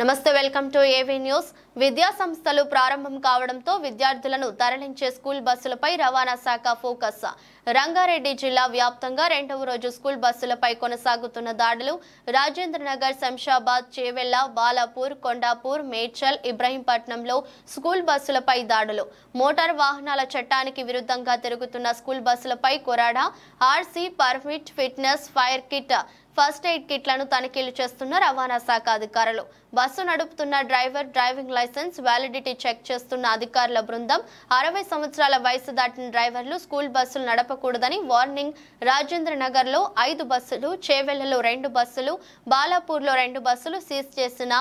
నమస్తే welcome to AV news. విద్యా సంస్థలు ప్రారంభం కావడంతో విద్యార్థులను తరలించే స్కూల్ బస్సులపై రవాణా శాఖ ఫోకస్. రంగారెడ్డి జిల్లా వ్యాప్తంగా రెండవ రోజు స్కూల్ బస్సులపై కొనసాగుతున్న దాడులు. రాజేంద్రనగర్, శంషాబాద్, చేవెళ్ల, బాలాపూర్, కొండాపూర్, మేడ్చల్, ఇబ్రహీంపట్నంలో స్కూల్ బస్సులపై దాడులు. మోటార్ వాహనాల చట్టానికి విరుద్ధంగా తిరుగుతున్న స్కూల్ బస్సులపై కొరాడా, RC, permit, fitness, fire kit, first aid కిట్లను తనిఖీలు చేస్తున్న రవాణా శాఖ అధికారులు. బస్సు నడుపుతున్న driver driving licence validity check చేస్తున్న అధికారుల బృందం. 60 సంవత్సరాల వయసు దాటిన డ్రైవర్లు స్కూల్ బస్సులు నడపకూడదని వార్నింగ్. రాజేంద్రనగర్ లో 5 బస్సులు, చేవెళ్లలో 2 బస్సులు, బాలాపూర్లో 2 బస్సులు సీజ్ చేసిన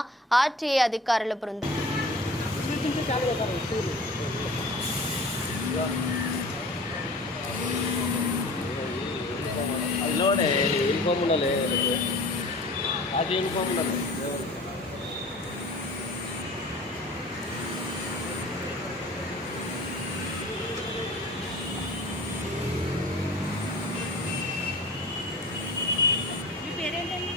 ఆర్టీఏ అధికారుల బృందం. యూనిఫామ్ ఉండాలి, అది యూనిఫామ్ ఉండాలి. మీ పేరేంటండి?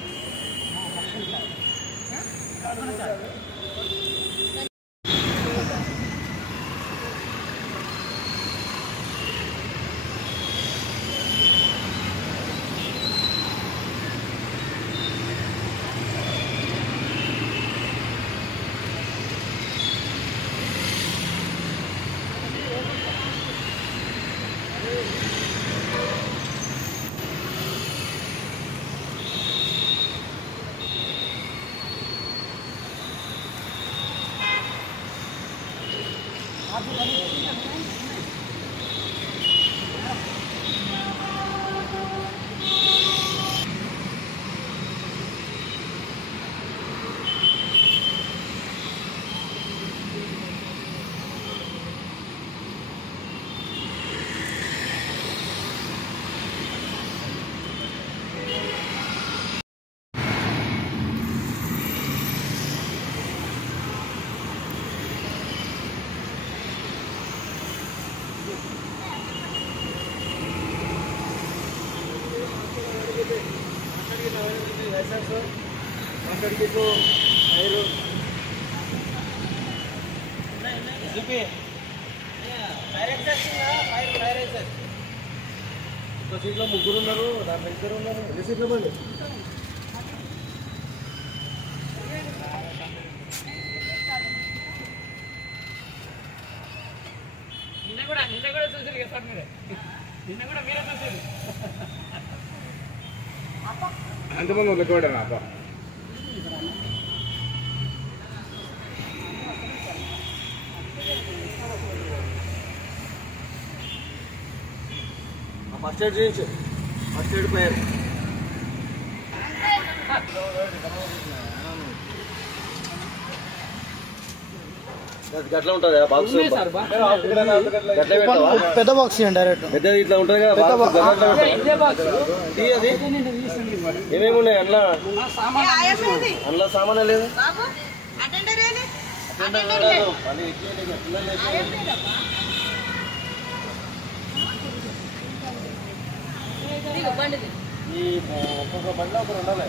ఒక సీట్లో 3 ఉన్నారు, దాంట్లో 2 ఉన్నారు. ఎన్ని సీట్లు ఇవ్వండి? నిన్న కూడా చూసారు కదా సార్, నిన్న కూడా మీరే చూసారు. ఎంతమంది లెక్కవాడారు అప్ప? ఫస్ట్ ఎయిడ్ చేయించు, ఫస్ట్ ఎయిడ్ ప్లేయర్. గట్లా ఉంటుంది బాక్స్, పెద్ద బాక్స్ డైరెక్ట్ పెద్దది ఇట్లా ఉంటుంది కదా. ఏమేమి ఉన్నాయి అందులో? అందులో సామాన్ లేదు. ఈ ఒక్కొక్క బండిలో ఒకరు ఉండాలి.